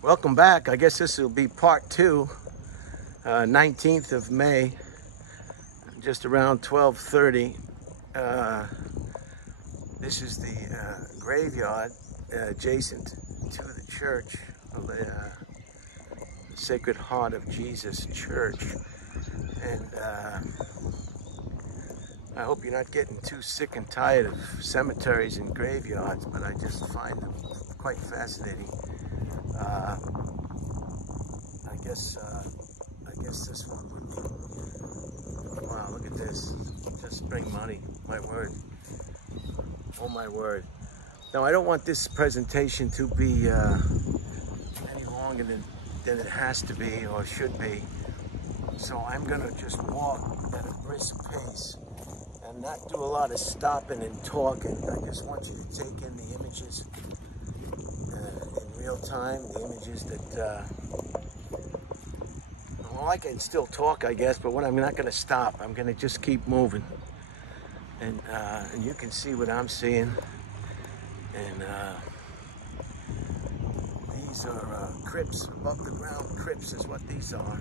Welcome back. I guess this will be part two, 19th of May, just around 12:30. This is the graveyard adjacent to the church of the Sacred Heart of Jesus Church. And I hope you're not getting too sick and tired of cemeteries and graveyards, but I just find them quite fascinating. I guess this one would be, wow, look at this, just spring money, my word, oh my word. Now I don't want this presentation to be any longer than it has to be or should be, so I'm gonna just walk at a brisk pace and not do a lot of stopping and talking. I just want you to take in the images in real time, the images that well, I can still talk, I guess, but I'm not going to stop. I'm going to just keep moving. And you can see what I'm seeing. And these are crypts, above the ground crypts is what these are.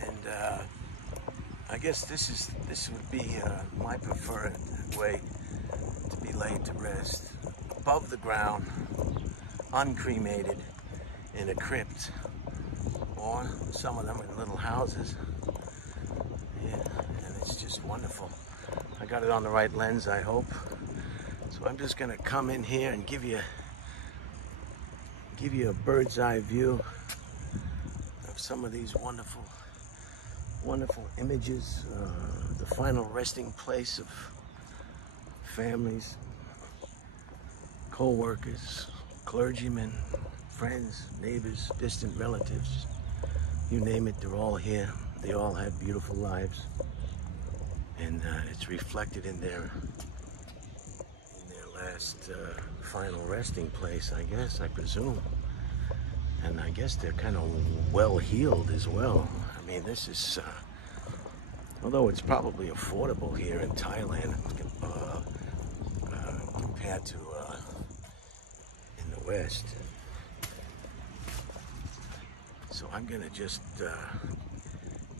And I guess this would be my preferred way to be laid to rest. Above the ground, uncremated, in a crypt. Or some of them in little houses. Yeah, and it's just wonderful. I got it on the right lens, I hope. So I'm just gonna come in here and give you a bird's eye view of some of these wonderful images. The final resting place of families, co-workers, clergymen, friends, neighbors, distant relatives. You name it, they're all here. They all had beautiful lives, and it's reflected in their last final resting place, I guess, I presume. And I guess they're kind of well healed as well. I mean, this is, although it's probably affordable here in Thailand compared to in the West. So I'm gonna just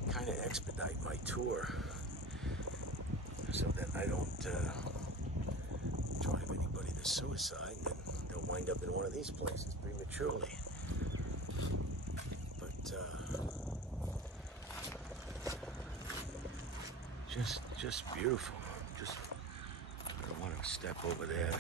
kind of expedite my tour so that I don't drive anybody to suicide, and they'll wind up in one of these places prematurely. But just beautiful. Just, I don't want to step over there.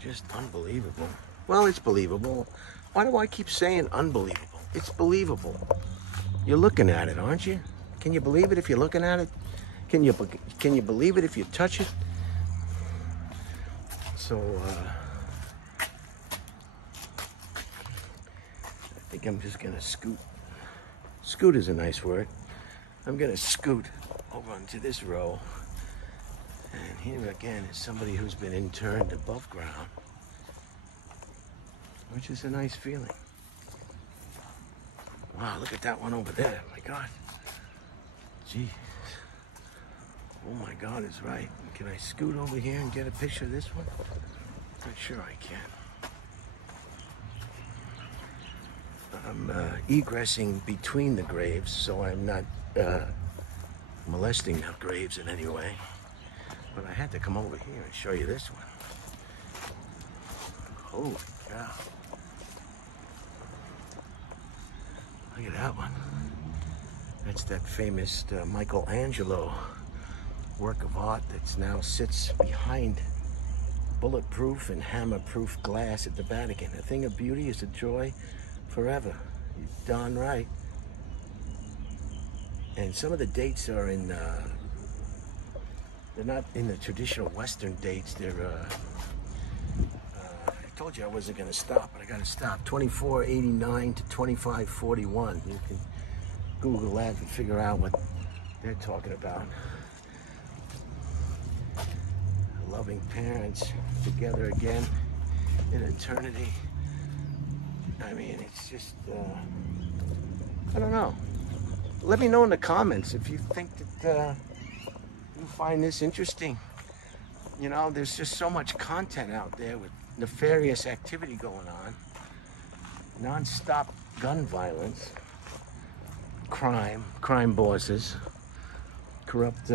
Just unbelievable. Well, it's believable. Why do I keep saying unbelievable? It's believable. You're looking at it, aren't you? Can you believe it if you're looking at it? Can you believe it if you touch it? So, I think I'm just gonna scoot. Scoot is a nice word. I'm gonna scoot over onto this row. And here again is somebody who's been interned above ground, which is a nice feeling. Wow, look at that one over there. My God. Gee. Oh my God is right. Can I scoot over here and get a picture of this one? Not sure I can. I'm egressing between the graves, so I'm not molesting the graves in any way. But I had to come over here and show you this one. Holy cow. Look at that one. That's that famous Michelangelo work of art that now sits behind bulletproof and hammer-proof glass at the Vatican. A thing of beauty is a joy forever. You're darn right. And some of the dates are in they're not in the traditional Western dates. They're, I told you I wasn't going to stop, but I got to stop. 2489 to 2541. You can Google that and figure out what they're talking about. Loving parents together again in eternity. I mean, it's just, I don't know. Let me know in the comments if you think that you find this interesting. You know, there's just so much content out there with nefarious activity going on, non-stop gun violence, crime bosses, corrupt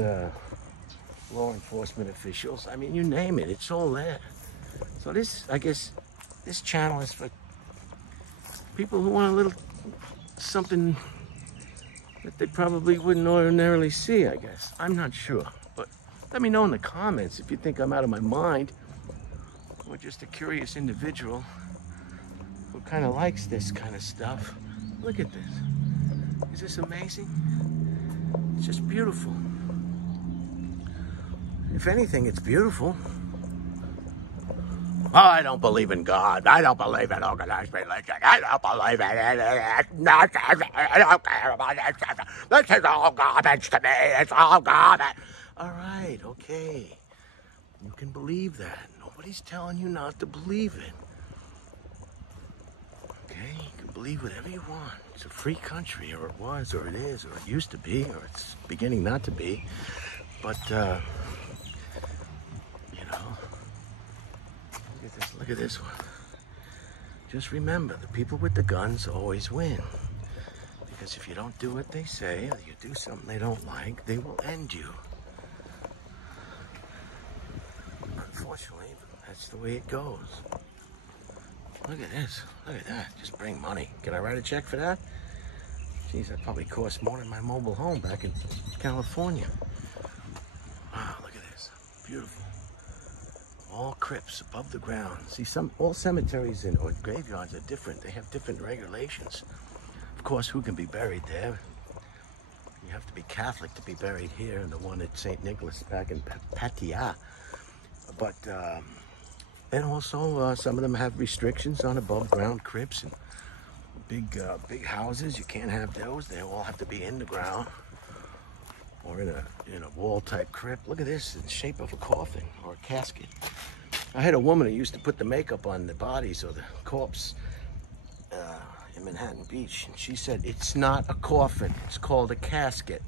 law enforcement officials. I mean, you name it, it's all there. So this, I guess, this channel is for people who want a little something that they probably wouldn't ordinarily see, I guess. I'm not sure, but let me know in the comments if you think I'm out of my mind or just a curious individual who kind of likes this kind of stuff. Look at this. Is this amazing? It's just beautiful. If anything, it's beautiful. Oh, I don't believe in God. I don't believe in organized religion. I don't believe in it. I don't care about it. This is all garbage to me. It's all garbage. All right, okay. You can believe that. Nobody's telling you not to believe it. Okay, you can believe whatever you want. It's a free country, or it was, or it is, or it used to be, or it's beginning not to be. But, look at this one. Just remember, the people with the guns always win. Because if you don't do what they say, or you do something they don't like, they will end you. Unfortunately, that's the way it goes. Look at this. Look at that. Just bring money. Can I write a check for that? Geez, that probably cost more than my mobile home back in California. Wow, look at this. Beautiful. All crypts above the ground. See, all cemeteries or graveyards are different. They have different regulations. Of course, who can be buried there? You have to be Catholic to be buried here, and the one at St. Nicholas back in Patia. But, and also some of them have restrictions on above ground crypts and big houses. You can't have those. They all have to be in the ground or in a wall type crypt. Look at this, in the shape of a coffin or a casket. I had a woman who used to put the makeup on the bodies or the corpse in Manhattan Beach, and she said, it's not a coffin, it's called a casket.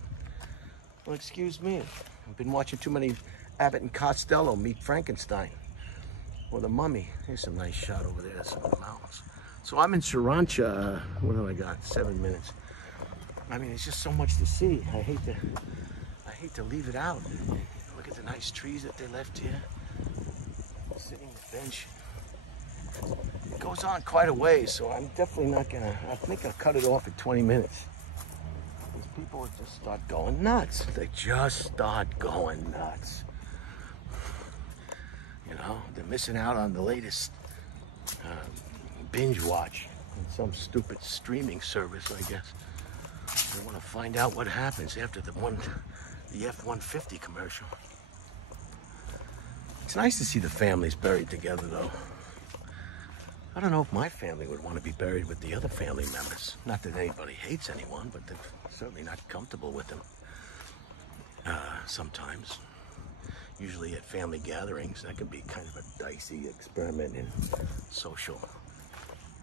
Well, excuse me, I've been watching too many Abbott and Costello meet Frankenstein or the Mummy. Here's some nice shot over there, some of the mountains. So I'm in Sarancha, what do I got, 7 minutes. I mean, it's just so much to see. I hate to leave it out. Look at the nice trees that they left here. Sitting on the bench. It goes on quite a ways, so I'm definitely not gonna, I think I'll cut it off at 20 minutes. These people just start going nuts. They just start going nuts. You know, they're missing out on the latest binge watch on some stupid streaming service, I guess. They want to find out what happens after the F-150 commercial. It's nice to see the families buried together, though. I don't know if my family would want to be buried with the other family members. Not that anybody hates anyone, but they're certainly not comfortable with them. Sometimes. Usually at family gatherings, that can be kind of a dicey experiment in social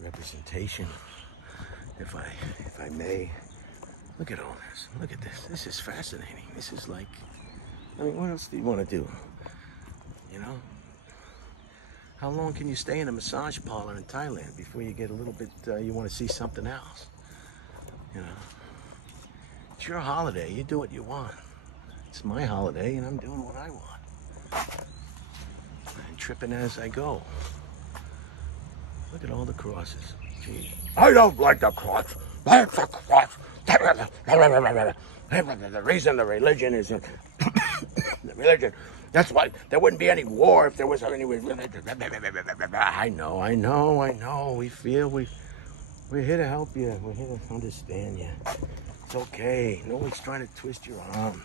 representation, if I may. Look at all this. Look at this. This is fascinating. This is like, I mean, what else do you want to do? You know? How long can you stay in a massage parlor in Thailand before you get a little bit, you want to see something else? You know? It's your holiday. You do what you want. It's my holiday, and I'm doing what I want. And tripping as I go. Look at all the crosses. Gee. I don't like the cross. That's a cross. The reason the religion is the religion. That's why there wouldn't be any war if there was any religion. I know. We feel we're here to help you. We're here to understand you. It's okay. Nobody's trying to twist your arm.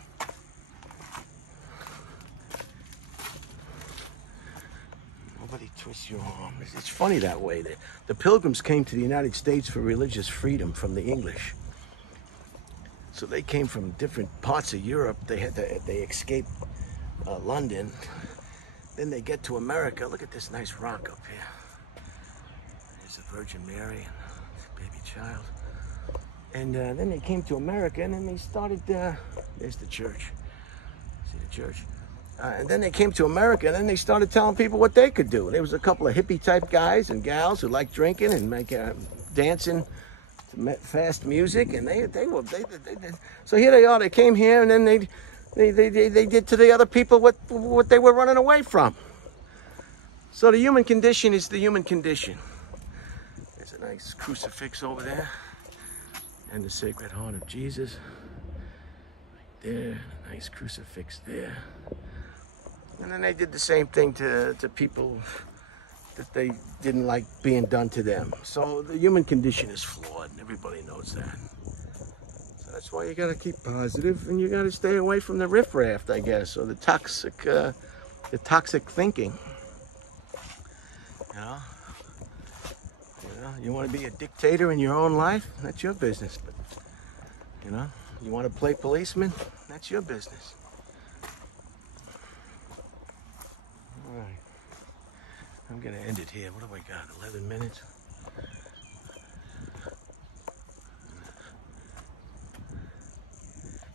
Nobody twists your arm. It's funny that way. The Pilgrims came to the United States for religious freedom from the English. So they came from different parts of Europe. They escaped London. Then they get to America. Look at this nice rock up here. There's the Virgin Mary and the baby child. And then they came to America, and then they started, there's the church. See the church. And then they came to America, and then they started telling people what they could do. There was a couple of hippie-type guys and gals who liked drinking and dancing to fast music, and they so here they are. They came here, and then they did to the other people what they were running away from. So the human condition is the human condition. There's a nice crucifix over there, and the Sacred Heart of Jesus. Right there, a nice crucifix there. And then they did the same thing to people that they didn't like being done to them. So the human condition is flawed, and everybody knows that. So that's why you gotta keep positive, and you gotta stay away from the riffraff, I guess, or the toxic thinking. You want to be a dictator in your own life? That's your business. But you want to play policeman? That's your business. All right. I'm going to end it here. What have I got? 11 minutes?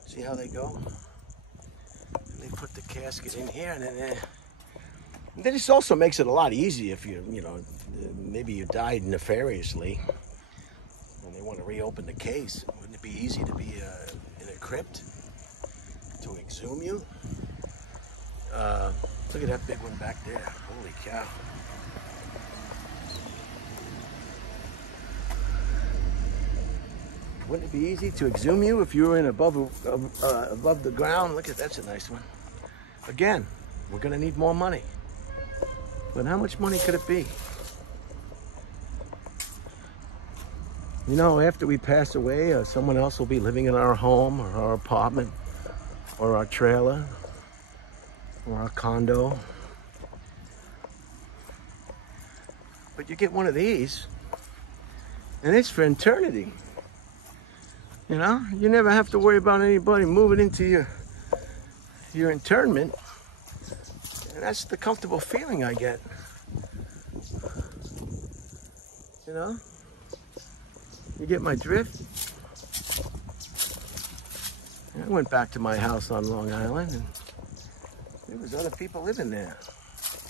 See how they go? And they put the casket in here, and then this also makes it a lot easier if maybe you died nefariously and they want to reopen the case. Wouldn't it be easy to be in a crypt to exhume you? Look at that big one back there. Holy cow. Wouldn't it be easy to exhume you if you were in above the ground? Look at that's a nice one. Again, we're going to need more money. But how much money could it be? After we pass away, someone else will be living in our home or our apartment or our trailer or our condo. But you get one of these, and it's for eternity. You never have to worry about anybody moving into your internment. And that's the comfortable feeling I get. You get my drift? I went back to my house on Long Island, and there was other people living there.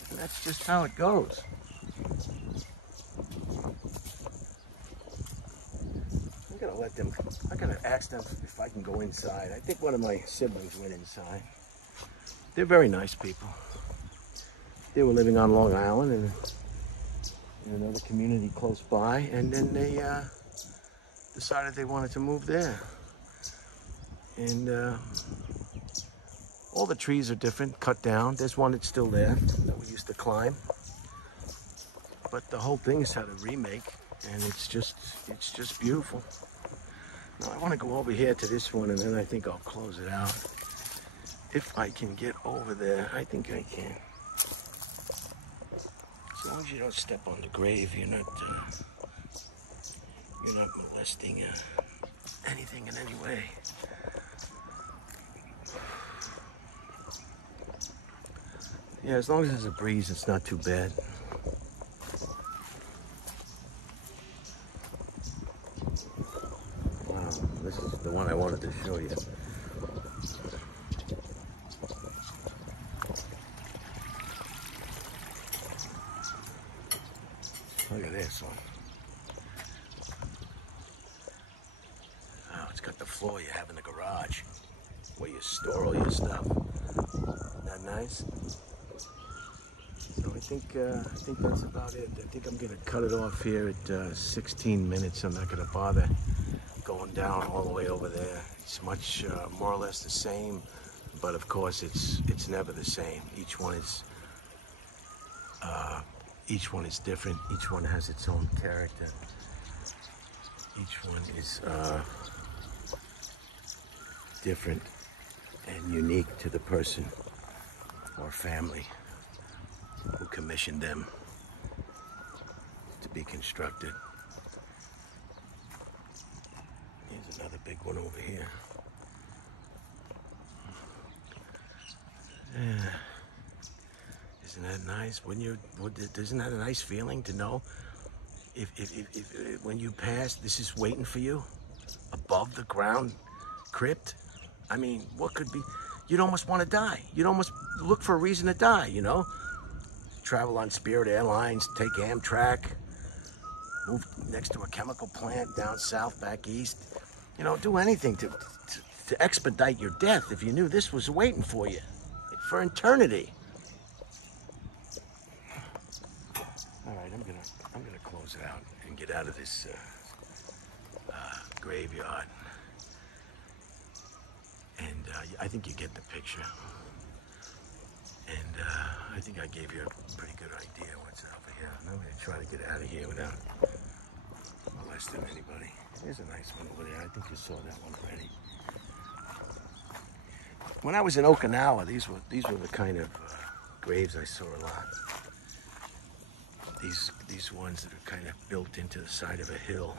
And that's just how it goes. I'm gonna ask them if I can go inside. I think one of my siblings went inside. They're very nice people. They were living on Long Island and in another community close by, and then they decided they wanted to move there. And all the trees are different, cut down. There's one that's still there that we used to climb. But the whole thing has had a remake, and it's just beautiful. Now I want to go over here to this one, and then I think I'll close it out. If I can get over there, I think I can. As long as you don't step on the grave, you're not molesting anything in any way. Yeah, as long as there's a breeze, it's not too bad. Wow, this is the one I wanted to show you. Look at this one. Oh, it's got the floor you have in the garage where you store all your stuff. Isn't that nice? So I think that's about it. I think I'm gonna cut it off here at 16 minutes. I'm not gonna bother going down all the way over there. It's much more or less the same, but of course it's never the same. Each one is different. Each one has its own character. Each one is different and unique to the person or family who commissioned them to be constructed. Here's another big one over here. Yeah. Isn't that nice? Isn't that a nice feeling to know if when you pass, this is waiting for you above the ground crypt? I mean, what could be? you'd almost want to die. You'd almost look for a reason to die, you know? Travel on Spirit Airlines, take Amtrak, move next to a chemical plant down south, back east. You know, do anything to expedite your death if you knew this was waiting for you for eternity. All right, I'm gonna close it out and get out of this graveyard. And I think you get the picture. And I think I gave you a pretty good idea what's over here. I'm gonna try to get out of here without molesting anybody. Here's a nice one over there. I think you saw that one already. When I was in Okinawa, these were the kind of graves I saw a lot. These ones that are kind of built into the side of a hill.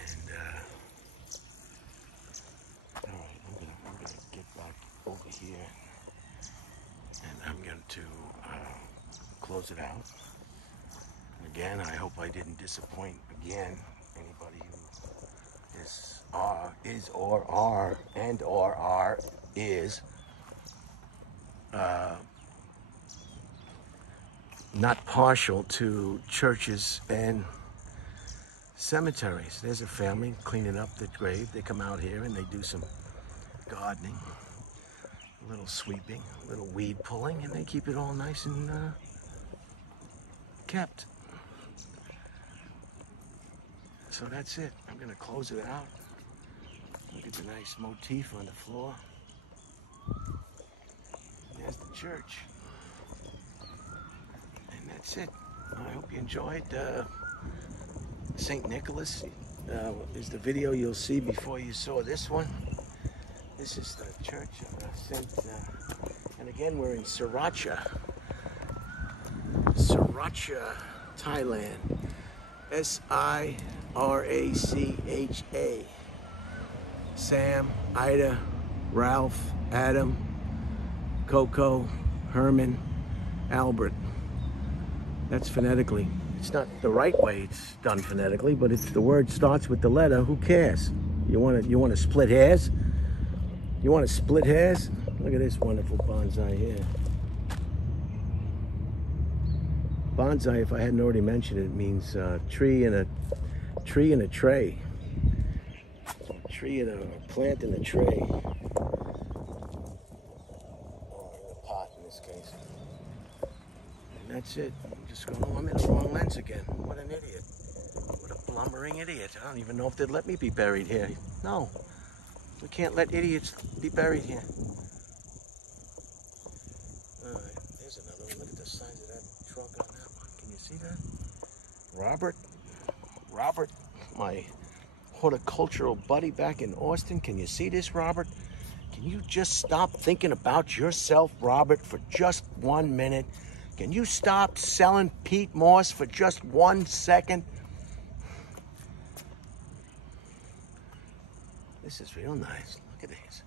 And all right, I'm gonna get back over here, and I'm going to close it out. Again, I hope I didn't disappoint again anybody who is not partial to churches and cemeteries. There's a family cleaning up the grave. They come out here and they do some gardening, a little sweeping, a little weed pulling, and they keep it all nice and kept. So that's it. I'm gonna close it out. Look at the nice motif on the floor. There's the church. And that's it. I hope you enjoyed St. Nicholas. Is the video you'll see before you saw this one. This is the church of St. And again, we're in Sriracha, Thailand. Siracha. Sam, Ida, Ralph, Adam, Coco, Herman, Albert. That's phonetically. It's not the right way it's done phonetically, but if the word starts with the letter, who cares? You want to split hairs? You want to split hairs? Look at this wonderful bonsai here. Bonsai, if I hadn't already mentioned it, means tree in a tray. Tree in a plant in a tray. Or in a pot in this case. And that's it. I'm just going, oh, I'm in the wrong lens again. What an idiot. What a blumbering idiot. I don't even know if they'd let me be buried here. No. We can't let idiots be buried here. Alright, there's another one. Look at the size of that trunk on that one. Can you see that? Robert, my horticultural buddy back in Austin. Can you see this, Robert? Can you just stop thinking about yourself, Robert, for just 1 minute? Can you stop selling peat moss for just 1 second? This is real nice. Look at these.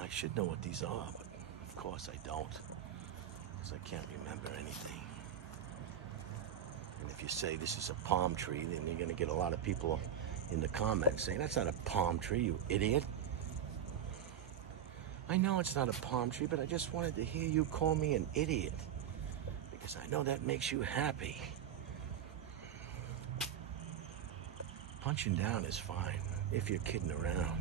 I should know what these are, but of course I don't, because I can't remember anything. And if you say this is a palm tree, then you're going to get a lot of people in the comments saying, that's not a palm tree, you idiot. I know it's not a palm tree, but I just wanted to hear you call me an idiot, because I know that makes you happy. Punching down is fine, if you're kidding around.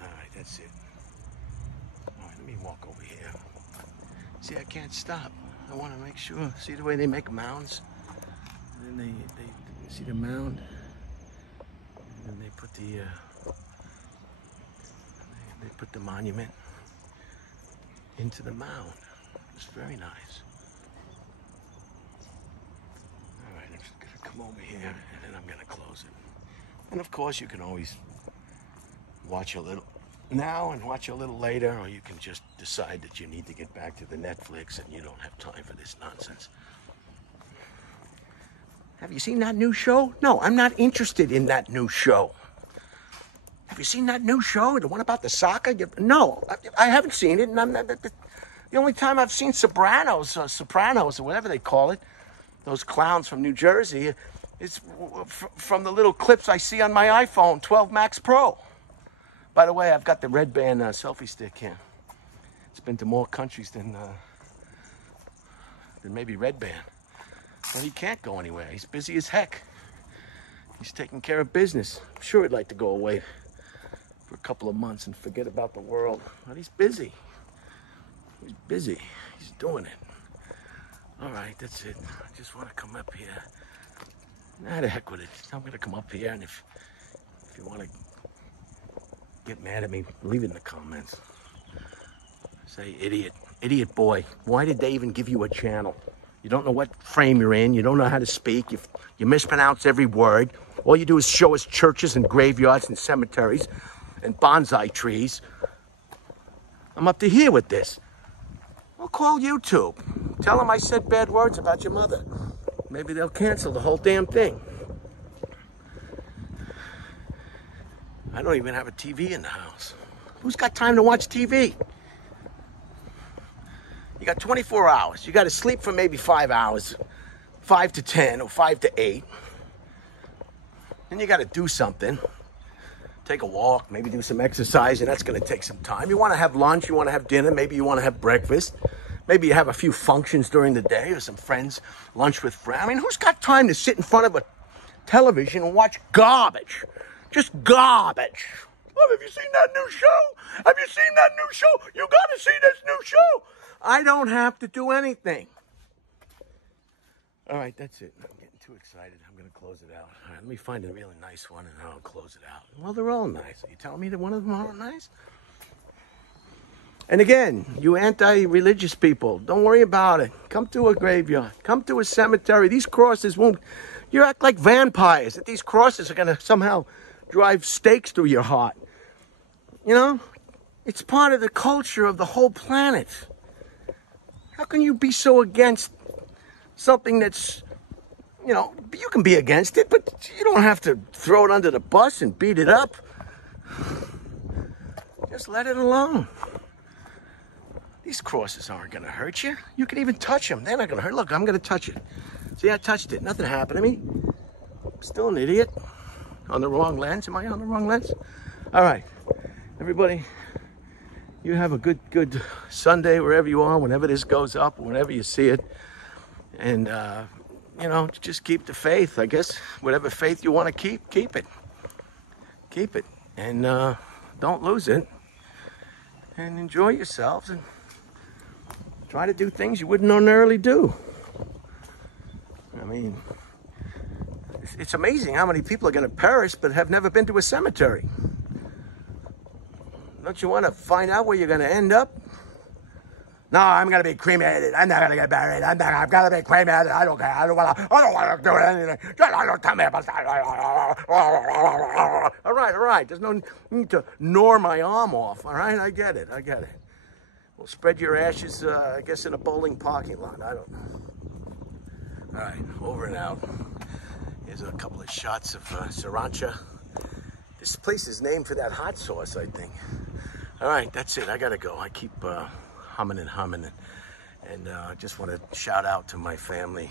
All right, that's it. All right, let me walk over here. See, I can't stop. I want to make sure. See the way they make mounds? And then they see the mound? And then they put the monument into the mound. It's very nice. All right, I'm just gonna come over here and then I'm gonna close it. And of course, you can always watch a little now and watch a little later, or you can just decide that you need to get back to the Netflix and you don't have time for this nonsense. Have you seen that new show? No, I'm not interested in that new show. Have you seen that new show? The one about the soccer? No, I haven't seen it. And I'm not, the only time I've seen Sopranos or whatever they call it, those clowns from New Jersey, It's from the little clips I see on my iPhone 12 Max Pro. By the way, I've got the Red Band selfie stick here. It's been to more countries than maybe Red Band. But he can't go anywhere. He's busy as heck. He's taking care of business. I'm sure he'd like to go away for a couple of months and forget about the world. But he's busy. He's busy. He's doing it. All right, that's it. I just want to come up here. Nah, the heck with it. I'm going to come up here, and if you want to get mad at me, leave it in the comments. Say, idiot. Idiot boy. Why did they even give you a channel? You don't know what frame you're in. You don't know how to speak. You mispronounce every word. All you do is show us churches and graveyards and cemeteries and bonsai trees. I'm up to here with this. I'll call YouTube. Tell them I said bad words about your mother. Maybe they'll cancel the whole damn thing. I don't even have a TV in the house. Who's got time to watch TV? You got 24 hours. You got to sleep for maybe 5 hours, 5 to 10 or 5 to 8. Then you got to do something. Take a walk, maybe do some exercise, and that's going to take some time. You want to have lunch, you want to have dinner, maybe you want to have breakfast. Maybe you have a few functions during the day or some friends, lunch with friends. I mean, who's got time to sit in front of a television and watch garbage? Just garbage. Oh, have you seen that new show? Have you seen that new show? You got to see this new show. I don't have to do anything. All right, that's it. I'm getting too excited. I'm going to close it out. All right, let me find a really nice one, and then I'll close it out. Well, they're all nice. Are you telling me that one of them aren't nice? And again, you anti-religious people, don't worry about it. Come to a graveyard. Come to a cemetery. These crosses won't... You act like vampires, that these crosses are going to somehow drive stakes through your heart. You know? It's part of the culture of the whole planet. How can you be so against something that's, you know, you can be against it, but you don't have to throw it under the bus and beat it up. Just let it alone. These crosses aren't going to hurt you. You can even touch them. They're not going to hurt. Look, I'm going to touch it. See, I touched it. Nothing happened to me. I'm still an idiot. On the wrong lens. Am I on the wrong lens? All right. Everybody, you have a good Sunday wherever you are, whenever this goes up, whenever you see it. And, you know, just keep the faith. I guess whatever faith you want to keep it. Keep it. And don't lose it. And enjoy yourselves and try to do things you wouldn't ordinarily do. I mean, it's amazing how many people are going to perish but have never been to a cemetery. Don't you want to find out where you're going to end up? No, I'm going to be cremated. I'm not going to get buried. I've got to be cremated. I don't care. I don't want to do anything. Don't tell me about that. All right. There's no need to gnaw my arm off. All right, I get it. Well, spread your ashes, I guess, in a bowling parking lot. I don't know. All right, over and out. Here's a couple of shots of sriracha. This place is named for that hot sauce, I think. All right, that's it. I got to go. I keep humming. And I just want to shout out to my family,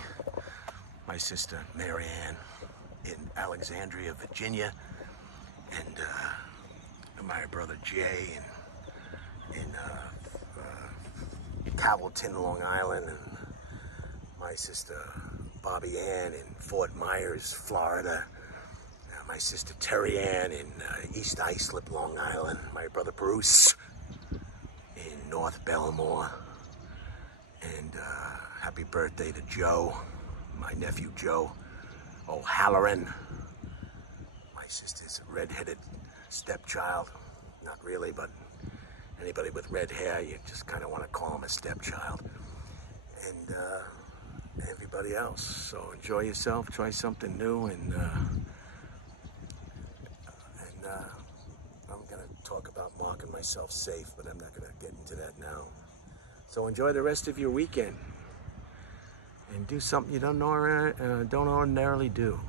my sister, Mary Ann, in Alexandria, Virginia, and my brother Jay in Calverton, Long Island, and my sister Bobby Ann in Fort Myers, Florida, my sister Terry Ann in East Islip, Long Island, my brother Bruce in North Belmore, and happy birthday to Joe, my nephew Joe O'Halloran, my sister's redheaded stepchild, not really, but anybody with red hair, you just kind of want to call him a stepchild. And everybody else. So enjoy yourself, try something new, and I'm going to talk about marking myself safe, but I'm not going to get into that now. So enjoy the rest of your weekend, and do something you don't ordinarily do.